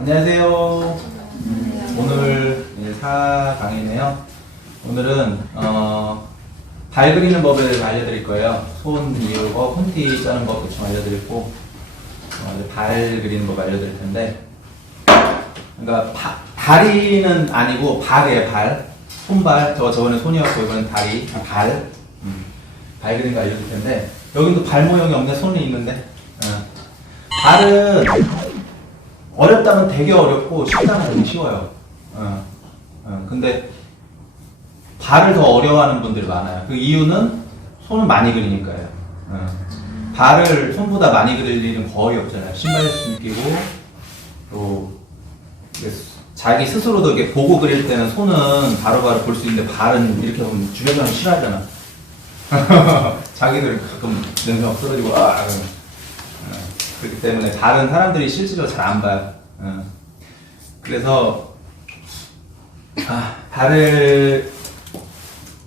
안녕하세요. 음, 오늘 4강이네요. 오늘은 어, 발 그리는 법을 알려드릴 거예요. 손 이유고 폰티 짜는 법 대충 알려드리고 어, 발 그리는 법 알려드릴 텐데 그러니까 바- 다리는 아니고 발이에요 발 손발 저 저번에 손이었고 이번엔 다리 아, 발 음, 발 그리는 거 알려드릴 텐데 여긴 또발 모양이 없네 손이 있는데 어. 발은 어렵다면 되게 어렵고 쉽다면 되게 쉬워요. 어, 어, 근데 발을 더 어려워하는 분들이 많아요. 그 이유는 손을 많이 그리니까요. 어. 발을 손보다 많이 그릴 일은 거의 없잖아요. 신발 신기고 또 자기 스스로도 이렇게 보고 그릴 때는 손은 바로바로 볼 수 있는데 발은 이렇게 보면 주변 사람 싫어하잖아. 자기들 가끔 냄새 막 떨어지고 아 그렇기 때문에 다른 사람들이 실제로 잘 안 봐요. 어. 그래서 아, 발을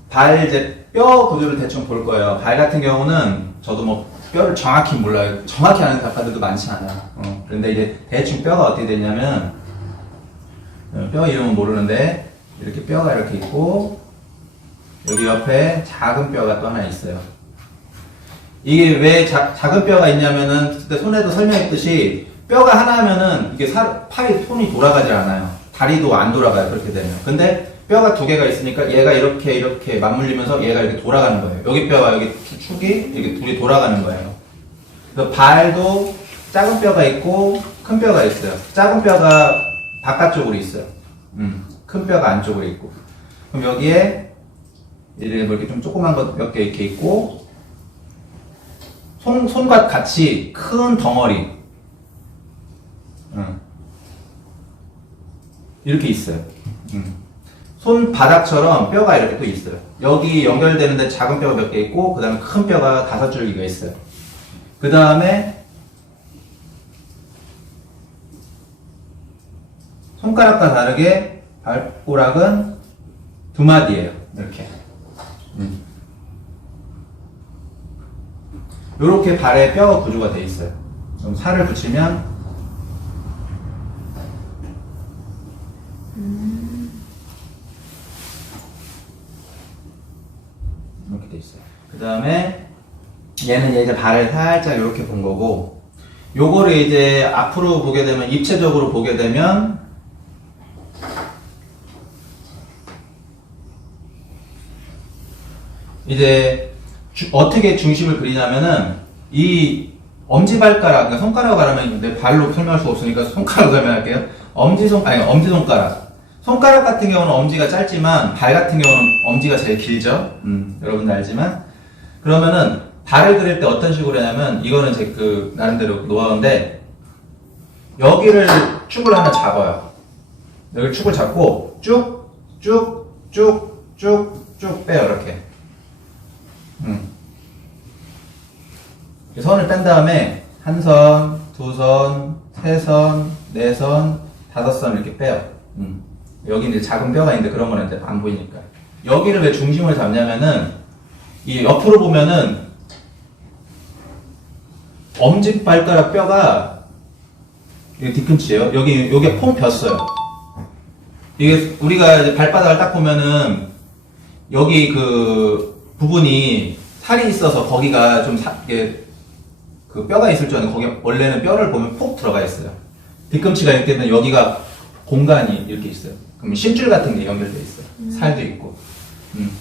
발 이제 뼈 구조를 대충 볼 거예요. 발 같은 경우는 저도 뭐 뼈를 정확히 몰라요. 정확히 아는 작가들도 많지 않아요. 어. 그런데 이제 대충 뼈가 어떻게 되냐면 어, 뼈 이름은 모르는데 이렇게 뼈가 이렇게 있고 여기 옆에 작은 뼈가 또 하나 있어요. 이게 왜 자- 작은 뼈가 있냐면은 그때 손에도 설명했듯이 뼈가 하나면은 이게 살, 팔이 손이 돌아가질 않아요. 다리도 안 돌아가요. 그렇게 되면. 근데 뼈가 두 개가 있으니까 얘가 이렇게 이렇게 맞물리면서 얘가 이렇게 돌아가는 거예요. 여기 뼈와 여기 추- 축이 이렇게 둘이 돌아가는 거예요. 그래서 발도 작은 뼈가 있고 큰 뼈가 있어요. 작은 뼈가 바깥쪽으로 있어요. 음, 큰 뼈가 안쪽으로 있고. 그럼 여기에 이렇게 좀 조그만 것 몇 개 이렇게 있고 손, 손과 같이 큰 덩어리. 응. 이렇게 있어요. 응. 손바닥처럼 뼈가 이렇게 또 있어요. 여기 연결되는데 작은 뼈가 몇 개 있고, 그 다음에 큰 뼈가 다섯 줄기가 있어요. 그 다음에 손가락과 다르게 발꼬락은 두 마디예요. 이렇게. 이렇게 발에 뼈 구조가 돼 있어요. 그럼 살을 붙이면 이렇게 돼 있어요. 그 다음에 얘는 이제 발을 살짝 이렇게 본 거고, 요거를 이제 앞으로 보게 되면 입체적으로 보게 되면 이제 주- 어떻게 중심을 그리냐면은 이 엄지발가락, 그러니까 손가락으로 가려면 내 발로 설명할 수 없으니까 손가락으로 설명할게요. 엄지손, 아니 엄지손가락. 손가락 같은 경우는 엄지가 짧지만 발 같은 경우는 엄지가 제일 길죠. 음, 여러분들 알지만 그러면은 발을 그릴 때 어떤 식으로 하냐면 이거는 제 그 나름대로 노하우인데 여기를 축을 하나 잡아요. 여기 축을 잡고 쭉, 쭉, 쭉, 쭉, 쭉 빼요 이렇게. 음. 선을 뺀 다음에 한 선, 두 선, 세 선, 네 선, 다섯 선 이렇게 빼요. 음. 여기 이제 작은 뼈가 있는데 그런 거는 이제 안 보이니까. 여기를 왜 중심을 잡냐면은 이 옆으로 보면은 엄지 발가락 뼈가 이게 뒤꿈치예요. 여기 여기 폼 폈어요. 이게 우리가 발바닥을 딱 보면은 여기 그 부분이 살이 있어서 거기가 좀 사, 이게 그 뼈가 있을 줄 알았는데 거기 원래는 뼈를 보면 푹 들어가 있어요. 뒤꿈치가 이렇게 되면 여기가 공간이 이렇게 있어요. 그럼 심줄 같은 게 연결돼 있어요. 살도 있고. 음.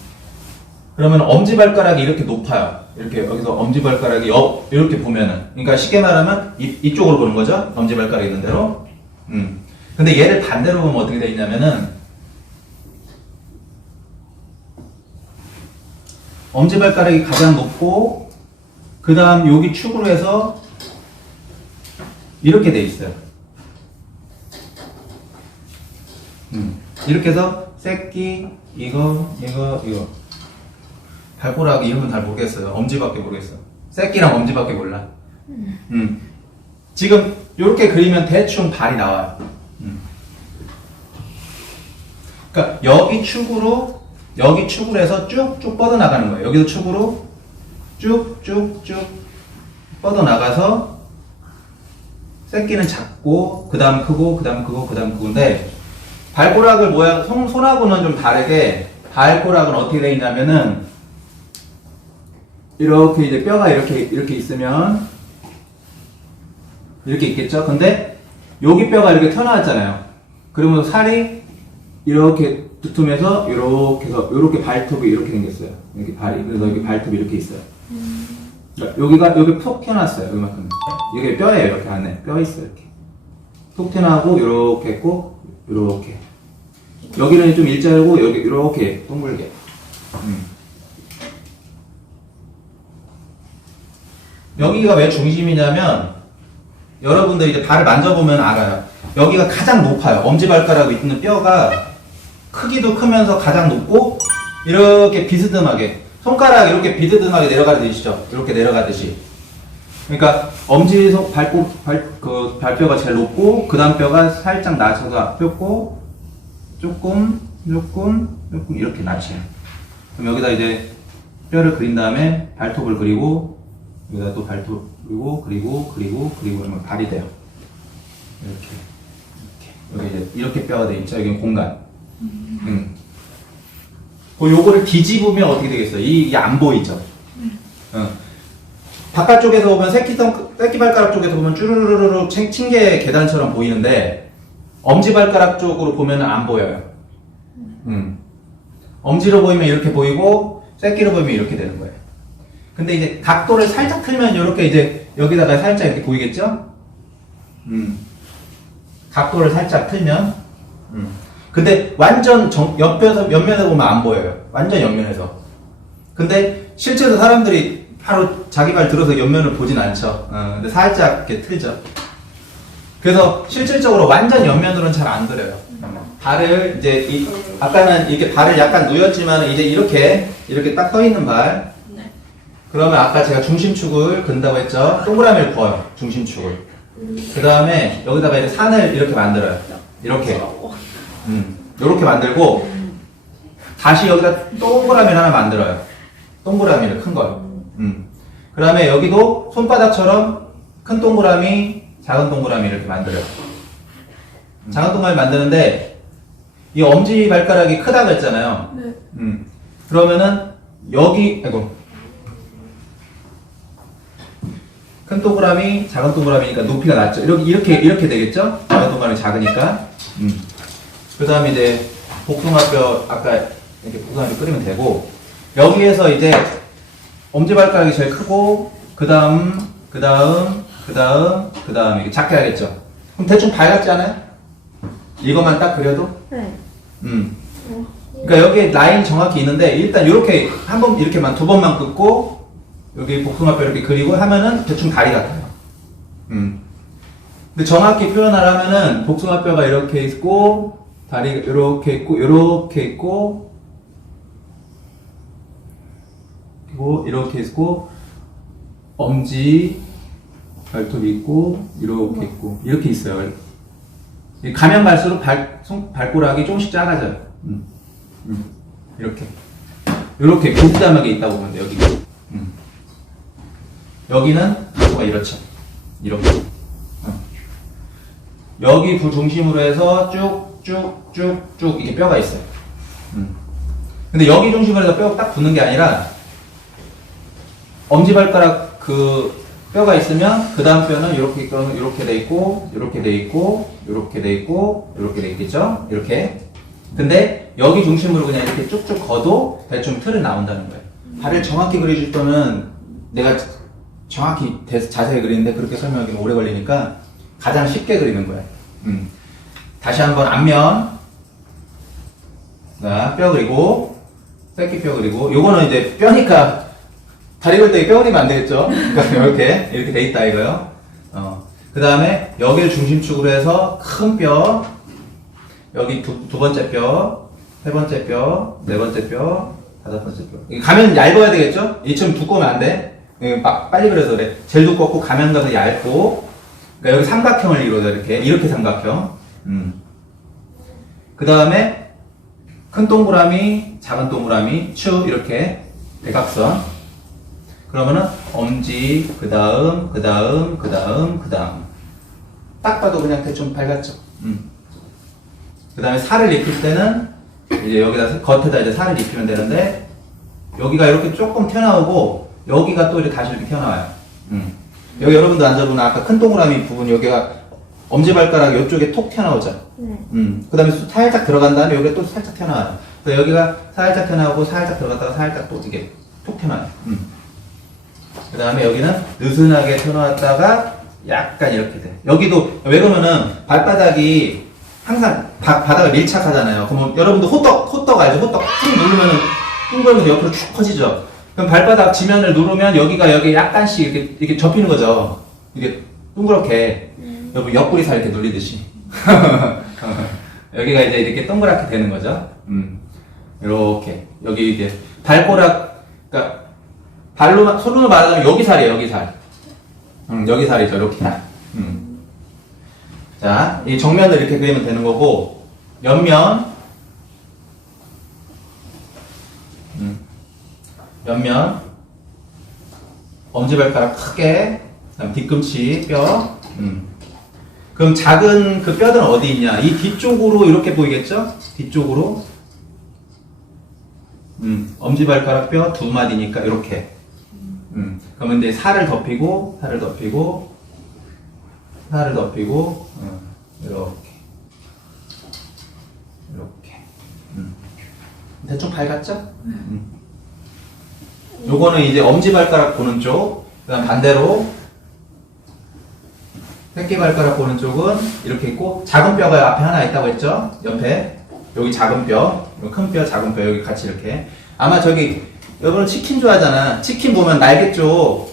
그러면 엄지 발가락이 이렇게 높아요. 이렇게 여기서 엄지 발가락이 옆 이렇게 보면은 그러니까 쉽게 말하면 이, 이쪽으로 보는 거죠. 엄지 발가락 있는 대로. 음. 근데 얘를 반대로 보면 어떻게 돼 있냐면은 엄지발가락이 가장 높고 그 다음 여기 축으로 해서 이렇게 돼 있어요. 음. 이렇게 해서 새끼 이거 이거 이거 발꼬락 이름은 잘 모르겠어요. 엄지밖에 모르겠어. 새끼랑 엄지밖에 몰라. 음. 지금 이렇게 그리면 대충 발이 나와요. 음. 그러니까 여기 축으로 여기 축으로 해서 쭉쭉 뻗어 나가는 거예요. 여기서 축으로 쭉쭉쭉 뻗어 나가서 새끼는 작고 그 다음 크고 그 다음 크고 그 다음 크고인데 발꼬락을 모양 손, 손하고는 좀 다르게 발꼬락은 어떻게 돼 있냐면은 이렇게 이제 뼈가 이렇게 이렇게 있으면 이렇게 있겠죠. 근데 여기 뼈가 이렇게 튀어나왔잖아요. 그러면 살이 이렇게 두툼해서 이렇게 해서 이렇게 발톱이 이렇게 생겼어요. 이렇게 발이 그래서 여기 발톱이 이렇게 있어요. 그러니까 여기가 여기 푹 튀어나왔어요. 여기만큼. 이게 뼈예요. 이렇게 안에 뼈 있어요. 이렇게 푹 튀어나오고 이렇게 있고 이렇게 여기는 좀 일자고 여기 이렇게 동글게. 음. 여기가 왜 중심이냐면 여러분들 이제 발을 만져보면 알아요. 여기가 가장 높아요. 엄지발가락 있는 뼈가 크기도 크면서 가장 높고 이렇게 비스듬하게 손가락 이렇게 비스듬하게 내려가듯이죠. 이렇게 내려가듯이. 그러니까 엄지 손 발고 발그 발뼈가 제일 높고 그다음 뼈가 살짝 낮춰서 뼈고 조금 조금 조금 이렇게 낮춰요. 그럼 여기다 이제 뼈를 그린 다음에 발톱을 그리고 여기다 또 발톱 그리고 그리고 그리고 그리고 그러면 발이 돼요. 이렇게 이렇게 여기 이제 이렇게 뼈가 돼 있죠. 여기 공간. 음. 그 요거를 뒤집으면 어떻게 되겠어요? 이- 이게 안 보이죠. 어. 바깥쪽에서 보면 새끼손 새끼발가락 쪽에서 보면 쭈루루루루 층- 층계 계단처럼 보이는데 엄지발가락 쪽으로 보면은 안 보여요. 음. 엄지로 보이면 이렇게 보이고 새끼로 보이면 이렇게 되는 거예요. 근데 이제 각도를 살짝 틀면 이렇게 이제 여기다가 살짝 이렇게 보이겠죠? 음. 각도를 살짝 틀면. 음. 근데 완전 정, 옆에서 옆면에서 보면 안 보여요. 완전 옆면에서. 근데 실제로 사람들이 바로 자기 발 들어서 옆면을 보진 않죠. 어, 근데 살짝 이렇게 틀죠. 그래서 실질적으로 완전 옆면으로는 잘 안 들어요. 발을 이제 이, 아까는 이렇게 발을 약간 누였지만 이제 이렇게 이렇게 딱떠 있는 발. 네. 그러면 아까 제가 중심축을 근다고 했죠. 동그라미를 그어요. 중심축을. 그 다음에 여기다가 이제 산을 이렇게 만들어요. 이렇게. 음, 이렇게 만들고 다시 여기다 동그라미를 하나 만들어요. 동그라미를 큰 걸. 음. 그 다음에 여기도 손바닥처럼 큰 동그라미, 작은 동그라미 이렇게 만들어요. 작은 동그라미 만드는데 이 엄지 발가락이 크다고 했잖아요. 네. 음. 그러면은 여기 아이고 큰 동그라미, 작은 동그라미니까 높이가 낮죠. 이렇게 이렇게 이렇게 되겠죠? 작은 동그라미 작으니까. 음. 그 다음에 이제 복숭아뼈 아까 이렇게 복숭아뼈 끓이면 되고 여기에서 이제 엄지발가락이 제일 크고 그 다음 그 다음 그 다음 그 다음 이게 작게 하겠죠. 그럼 대충 발 같지 않아요? 이것만 딱 그려도 네. 음. 그러니까 여기 라인 정확히 있는데 일단 이렇게 한 번 이렇게만 두 번만 긋고 여기 복숭아뼈 이렇게 그리고 하면은 대충 다리 같아요. 음. 근데 정확히 표현하려면은 복숭아뼈가 이렇게 있고 다리가 이렇게 있고 이렇게 있고 그리고 이렇게 있고 엄지 발톱이 있고 이렇게 있고 이렇게 있어요. 이 가면 갈수록 발, 손, 발꼬락이 조금씩 작아져요. 음. 음. 이렇게. 이렇게 복잡하게 있다고 보면 돼요, 여기가. 음. 여기는 각도가 이렇죠. 이렇게. 어. 여기 부 중심으로 해서 쭉, 쭉, 쭉, 쭉, 이게 뼈가 있어요. 음. 근데 여기 중심으로 해서 뼈가 딱 붙는 게 아니라, 엄지발가락 그 뼈가 있으면 그 다음 뼈는 이렇게 이렇게 돼 있고 이렇게 돼 있고 이렇게 돼 있고 이렇게 돼 있겠죠? 이렇게. 근데 여기 중심으로 그냥 이렇게 쭉쭉 걷도 대충 틀은 나온다는 거예요. 발을 정확히 그려줄 거는 내가 정확히 대- 자세히 그리는데 그렇게 설명하기는 오래 걸리니까 가장 쉽게 그리는 거예요. 음. 다시 한번 앞면 자, 뼈 그리고 새끼 뼈 그리고 요거는 이제 뼈니까 다리 걸때뼈 그리면 안 되겠죠? 그러니까 이렇게 이렇게 돼 있다 이거요. 어. 그 다음에 여기를 중심축으로 해서 큰 뼈, 여기 두, 두 번째 뼈, 세 번째 뼈, 네 번째 뼈, 다섯 번째 뼈. 가면 얇아야 되겠죠? 이처럼 두꺼우면 안 돼. 이거 막 빨리 그려서 그래. 제일 두껍고 가면 가서 얇고. 그러니까 여기 삼각형을 이루어져 이렇게 이렇게 삼각형. 음. 그 다음에 큰 동그라미, 작은 동그라미, 추 이렇게 대각선. 그러면은 엄지, 그 다음, 그 다음, 그 다음, 그 다음. 딱 봐도 그냥 대충 밝았죠. 음. 그 다음에 살을 입힐 때는 이제 여기다 겉에다 이제 살을 입히면 되는데 여기가 이렇게 조금 튀어나오고 여기가 또 이렇게 다시 이렇게 튀어나와요. 음. 여기 여러분도 앉아보면 아까 큰 동그라미 부분 여기가 엄지발가락 이쪽에 톡 튀어나오죠. 네. 음. 그 다음에 살짝 들어간 다음에 여기가 또 살짝 튀어나와요. 그래서 여기가 살짝 튀어나오고 살짝 들어갔다가 살짝 또 이게 톡 튀어나와요. 음. 그 다음에 여기는 느슨하게 튀어나왔다가 약간 이렇게 돼. 여기도 왜 그러면은 발바닥이 항상 바, 바닥을 밀착하잖아요. 그러면 여러분도 호떡, 호떡 알죠? 호떡 쭉 누르면은 둥글면서 옆으로 쭉 커지죠. 그럼 발바닥 지면을 누르면 여기가 여기 약간씩 이렇게, 이렇게 접히는 거죠. 이게 동그랗게. 여러분 옆구리 살 이렇게 눌리듯이. 여기가 이제 이렇게 동그랗게 되는 거죠. 음. 이렇게. 여기 이제 발꼬락, 그러니까 발로, 손으로 말하자면 여기 살이에요, 여기 살. 음, 여기 살이죠, 이렇게. 음. 자, 이 정면을 이렇게 그리면 되는 거고, 옆면, 음. 옆면, 엄지발가락 크게, 그다음 뒤꿈치 뼈, 음. 그럼 작은 그 뼈들은 어디 있냐? 이 뒤쪽으로 이렇게 보이겠죠? 뒤쪽으로. 음, 엄지발가락 뼈 두 마디니까 이렇게. 음, 그러면 이제 살을 덮이고, 살을 덮이고, 살을 덮이고, 음, 이렇게. 이렇게. 음. 대충 밝았죠? 음. 요거는 이제 엄지발가락 보는 쪽, 그 다음 반대로, 새끼발가락 보는 쪽은 이렇게 있고, 작은 뼈가 앞에 하나 있다고 했죠? 옆에. 여기 작은 뼈, 큰 뼈, 작은 뼈, 여기 같이 이렇게. 아마 저기, 여러분 치킨 좋아하잖아. 치킨 보면 날개 쪽,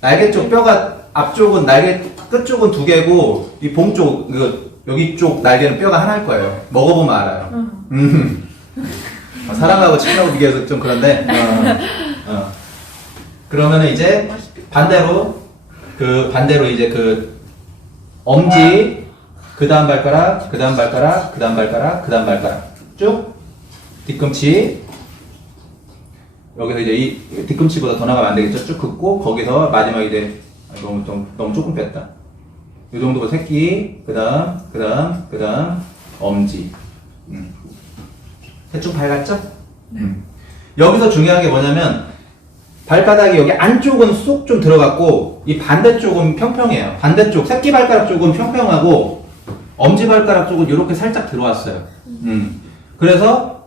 날개 쪽 뼈가 앞쪽은 날개 끝 쪽은 두 개고 이 봉 쪽, 그 여기 쪽 날개는 뼈가 하나일 거예요. 먹어보면 알아요. 음. 어, 사람하고 치킨하고 비교해서 좀 그런데. 어, 어. 그러면은 이제 반대로 그 반대로 이제 그 엄지 그 다음 발가락 그 다음 발가락 그 다음 발가락 그 다음 발가락. 쭉. 뒤꿈치. 여기서 이제 이 뒤꿈치보다 더 나가면 안 되겠죠? 쭉 긋고 거기서 마지막에 이제 아, 너무 좀 너무 조금 뺐다. 이 정도가 새끼 그 다음 그 다음 그 다음 엄지. 음. 대충 밝았죠? 음. 여기서 중요한 게 뭐냐면 발바닥이 여기 안쪽은 쏙 좀 들어갔고 이 반대쪽은 평평해요. 반대쪽 새끼 발가락 쪽은 평평하고 엄지 발가락 쪽은 이렇게 살짝 들어왔어요. 음. 그래서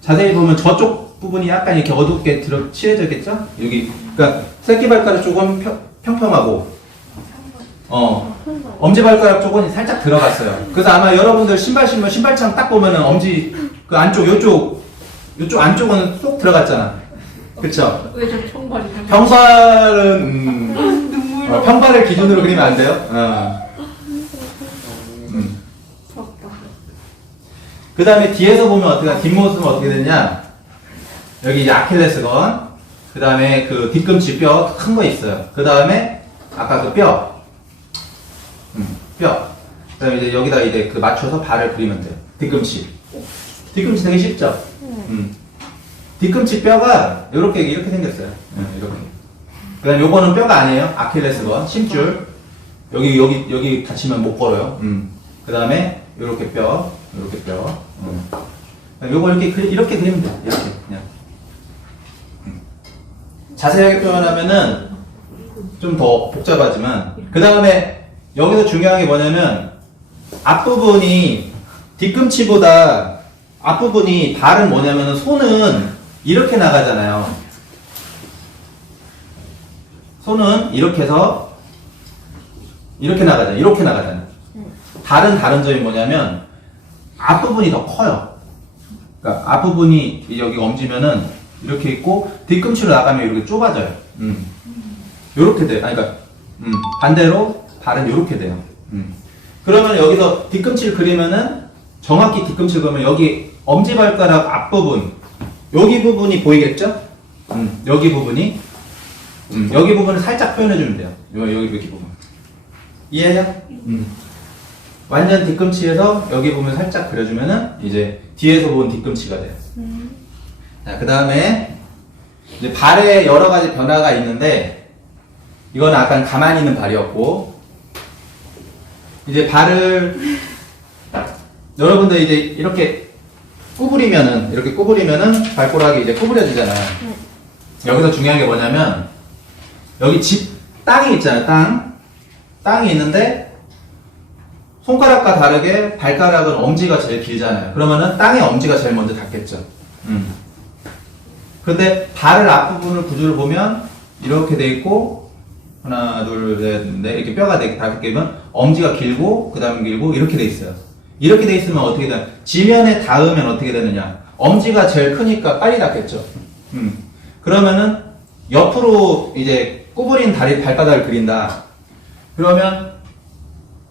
자세히 보면 저쪽 부분이 약간 이렇게 어둡게 들어 칠해졌겠죠? 여기 그러니까 새끼 발가락 쪽은 평, 평평하고 어 엄지 발가락 쪽은 살짝 들어갔어요. 그래서 아마 여러분들 신발 신으면 신발장 딱 보면은 엄지 그 안쪽 요쪽 요쪽 안쪽은 쏙 들어갔잖아. 그쵸? 왜저 총발이 좀 평발은 음, 눈물 어, 평발을 기준으로 그리면 안 돼요. 어. 음. 그 다음에 뒤에서 보면 어떻게 뒷모습은 어떻게 되냐? 여기 이제 아킬레스건, 그 다음에 그 뒤꿈치 뼈 큰 거 있어요. 그 다음에 아까 그 뼈, 음, 뼈. 그 다음에 이제 여기다 이제 그 맞춰서 발을 그리면 돼요. 뒤꿈치. 뒤꿈치 되게 쉽죠? 음. 뒤꿈치 뼈가 이렇게 이렇게 생겼어요. 음, 이렇게. 그다음 요거는 뼈가 아니에요. 아킬레스건, 심줄. 여기 여기 여기 다치면 못 걸어요. 음. 그다음에 요렇게 뼈, 요렇게 뼈. 음. 요거 이렇게 그리- 이렇게 그리면 돼. 요 이렇게 그냥. 음. 자세하게 표현하면은 좀 더 복잡하지만 그 다음에 여기서 중요한 게 뭐냐면 앞부분이 뒤꿈치보다 앞부분이 발은 뭐냐면은 손은 이렇게 나가잖아요. 손은 이렇게 해서 이렇게 나가잖아요. 이렇게 나가잖아요. 다른 다른 점이 뭐냐면 앞부분이 더 커요. 그러니까 앞부분이 여기 엄지면은 이렇게 있고 뒤꿈치로 나가면 이렇게 좁아져요. 음. 요렇게 돼요. 아니, 그러니까 음, 반대로 발은 요렇게 돼요. 음. 그러면 여기서 뒤꿈치를 그리면은 정확히 뒤꿈치를 그리면 여기 엄지발가락 앞부분 여기 부분이 보이겠죠? 음, 여기 부분이 음, 여기 부분을 살짝 표현해 주면 돼요. 요, 여기 여기 부분 이해해요? 음. 완전 뒤꿈치에서 여기 부분 살짝 그려주면은 이제 뒤에서 본 뒤꿈치가 돼요. 자, 그 다음에 이제 발에 여러 가지 변화가 있는데 이건 아까 가만히 있는 발이었고 이제 발을 여러분들 이제 이렇게 구부리면은 이렇게 구부리면은 발가락이 이제 구부려지잖아요. 네. 여기서 중요한 게 뭐냐면 여기 집 땅이 있잖아요. 땅 땅이 있는데 손가락과 다르게 발가락은 엄지가 제일 길잖아요. 그러면은 땅에 엄지가 제일 먼저 닿겠죠. 음. 그런데 발을 앞부분을 구조를 보면 이렇게 돼 있고 하나 둘 셋 넷 이렇게 뼈가 돼 다섯 개면 엄지가 길고 그 다음에 길고 이렇게 돼 있어요. 이렇게 돼 있으면 어떻게 되냐? 지면에 닿으면 어떻게 되느냐? 엄지가 제일 크니까 빨리 닿겠죠. 음. 그러면은 옆으로 이제 구부린 다리 발바닥을 그린다. 그러면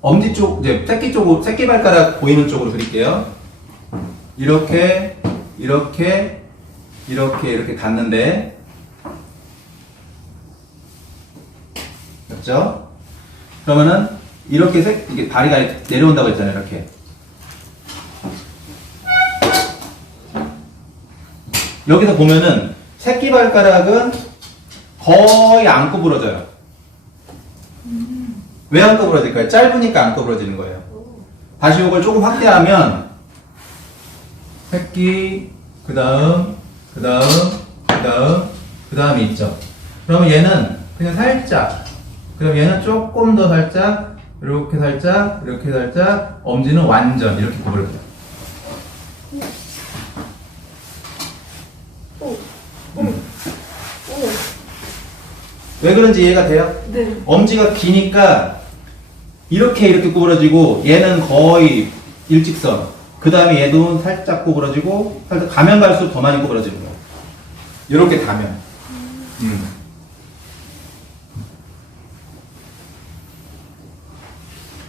엄지 쪽 이제 새끼 쪽 새끼 발가락 보이는 쪽으로 그릴게요. 이렇게 이렇게 이렇게 이렇게 닿는데 됐죠? 그러면은 이렇게 새, 이게 다리가 내려온다고 했잖아요. 이렇게 여기서 보면은 새끼 발가락은 거의 안 구부러져요. 왜 안 구부러질까요? 짧으니까 안 구부러지는 거예요. 다시 이걸 조금 확대하면 새끼 그 다음 그 다음 그 다음 그 다음이 있죠. 그러면 얘는 그냥 살짝 그럼 얘는 조금 더 살짝 이렇게 살짝 이렇게 살짝 엄지는 완전 이렇게 구부러져요. 오. 오. 음. 오. 왜 그런지 이해가 돼요? 네. 엄지가 기니까 이렇게 이렇게 구부러지고 얘는 거의 일직선. 그 다음에 얘도 살짝 구부러지고 살짝 가면 갈수록 더 많이 구부러지는 거예요. 이렇게 가면. 음.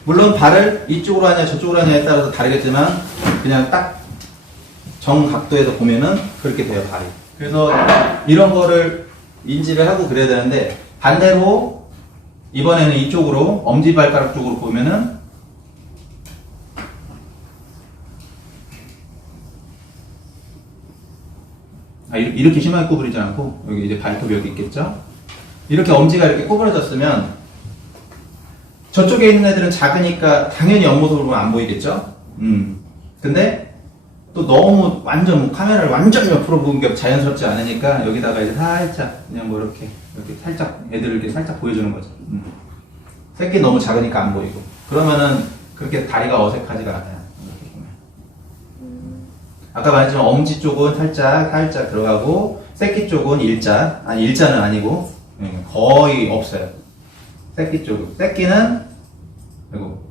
물론 발을 이쪽으로 하냐 저쪽으로 하냐에 따라서 다르겠지만 그냥 딱 정각도에서 보면은 그렇게 돼요 발이. 그래서 이런 거를 인지를 하고 그래야 되는데 반대로 이번에는 이쪽으로 엄지발가락 쪽으로 보면은 아, 이렇게, 심하게 구부리지 않고 여기 이제 발톱 여기 있겠죠? 이렇게 엄지가 이렇게 구부러졌으면 저쪽에 있는 애들은 작으니까 당연히 옆모습으로 보면 안 보이겠죠? 음. 근데 또 너무 완전 뭐 카메라를 완전 옆으로 보는 게 자연스럽지 않으니까 여기다가 이제 살짝 그냥 뭐 이렇게 이렇게 살짝 애들을 이렇게 살짝 보여주는 거죠. 음. 새끼 너무 작으니까 안 보이고 그러면은 그렇게 다리가 어색하지가 않아요. 이렇게 보면. 아까 말했지만 엄지 쪽은 살짝 살짝 들어가고 새끼 쪽은 일자 아니 일자는 아니고 예, 거의 없어요. 새끼 쪽은 새끼는 그리고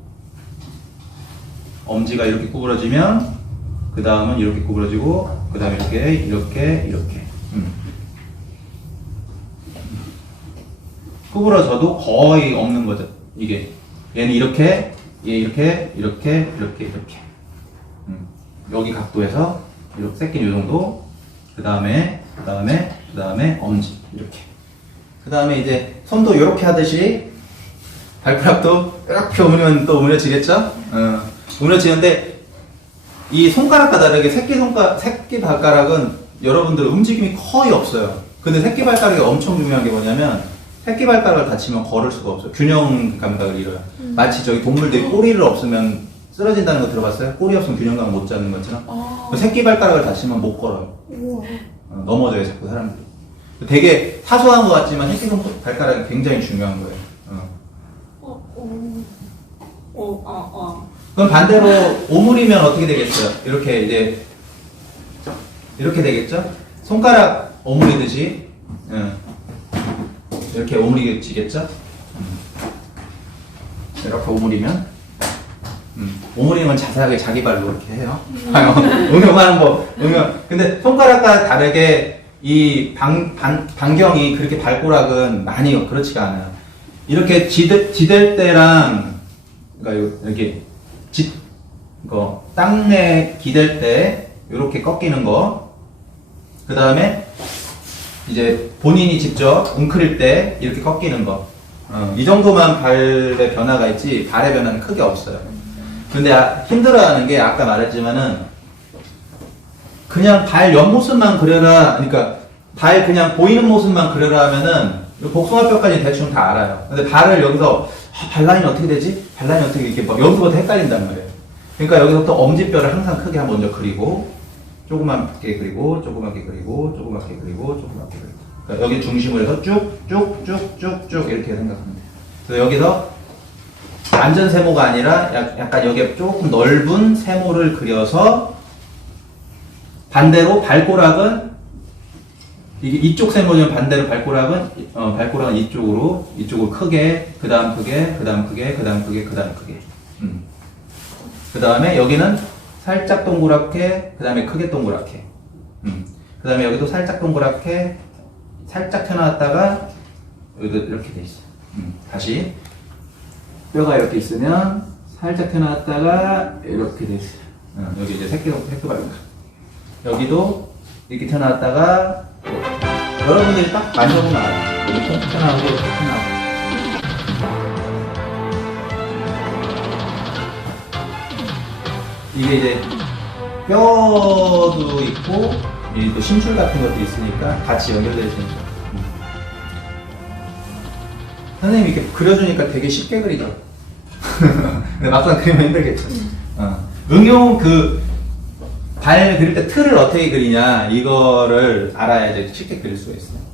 엄지가 이렇게 구부러지면 그 다음은 이렇게 구부러지고 그 다음에 이렇게 이렇게 이렇게. 음. 구부러져도 거의 없는 거죠. 이게. 얘는 이렇게 얘 이렇게 이렇게 이렇게 이렇게. 음. 여기 각도에서 이렇게 새끼는 이 정도. 그 다음에 그 다음에 그 다음에 엄지. 이렇게. 그 다음에 이제 손도 이렇게 하듯이 발가락도 이렇게 오면 또 오므려지겠죠? 어, 오므려지는데 이 손가락과 다르게 새끼 손가 새끼 발가락은 여러분들 움직임이 거의 없어요. 근데 새끼 발가락이 엄청 중요한 게 뭐냐면 새끼 발가락을 다치면 걸을 수가 없어요. 균형 감각을 잃어요. 마치 저기 동물들이 꼬리를 없으면 쓰러진다는 거 들어봤어요? 꼬리 없으면 균형 감각 못 잡는 것처럼. 아. 그 새끼 발가락을 다치면 못 걸어요. 우와. 어, 넘어져요 자꾸 사람들이. 되게 사소한 것 같지만 새끼 손 발가락이 굉장히 중요한 거예요. 어. 어. 오. 오. 아. 아. 그럼 반대로 오므리면 어떻게 되겠어요? 이렇게 이제 이렇게 되겠죠? 손가락 오므리듯이 예. 이렇게 오므리겠죠? 음. 이렇게 오므리면 음. 건 자세하게 자기 발로 이렇게 해요. 봐요. 응용하는 법. 응용. 근데 손가락과 다르게 이 방, 방, 반경이 그렇게 발가락은 많이 그렇지가 않아요. 이렇게 지들, 지댈 때랑 그러니까 요- 이렇게 집, 거, 땅내 기댈 때, 이렇게 꺾이는 거. 그 다음에, 이제 본인이 직접 웅크릴 때, 이렇게 꺾이는 거. 어, 이 정도만 발의 변화가 있지, 발의 변화는 크게 없어요. 근데 아- 힘들어하는 게, 아까 말했지만은, 그냥 발 옆모습만 그려라, 그러니까, 발 그냥 보이는 모습만 그려라 하면은, 복숭아뼈까지 대충 다 알아요. 근데 발을 여기서 아, 발 라인 어떻게 되지? 발 라인 어떻게 이렇게 막 여기서부터 헷갈린단 말이에요. 그러니까 여기서부터 엄지뼈를 항상 크게 먼저 그리고 조그맣게 그리고 조그맣게 그리고 조그맣게 그리고 조그맣게 그리고 그러니까 여기 중심을 해서 쭉쭉쭉쭉쭉 이렇게 생각하면 돼요. 그래서 여기서 완전 세모가 아니라 약- 약간 여기에 조금 넓은 세모를 그려서 반대로 발꼬락은 이게 이쪽 세모면 반대로 발꼬락은 어, 발꼬락은 이쪽으로 이쪽으로 크게 그 다음 크게 그 다음 크게 그 다음 크게 그 다음 크게. 음. 그 다음에 여기는 살짝 동그랗게 그 다음에 크게 동그랗게. 음. 그 다음에 여기도 살짝 동그랗게 살짝 튀어나왔다가 이렇게 돼 있어. 음. 다시. 뼈가 이렇게 있으면 살짝 튀어나왔다가 이렇게 돼 있어. 어, 여기 이제 새끼 새끼 발가. 여기도 이렇게 튀어나왔다가 여러분들이 딱 만져보면 알아요. 여기 통 튀어나오고 이렇게 튀어나오고 이게 이제 뼈도 있고 이 또 심줄 같은 것도 있으니까 같이 연결되어 있으니까 음. 선생님이 이렇게 그려주니까 되게 쉽게 그리죠 근데 막상 그리면 힘들겠죠 어. 응용 그 발 그릴 때 틀을 어떻게 그리냐 이거를 알아야 이제 쉽게 그릴 수가 있어요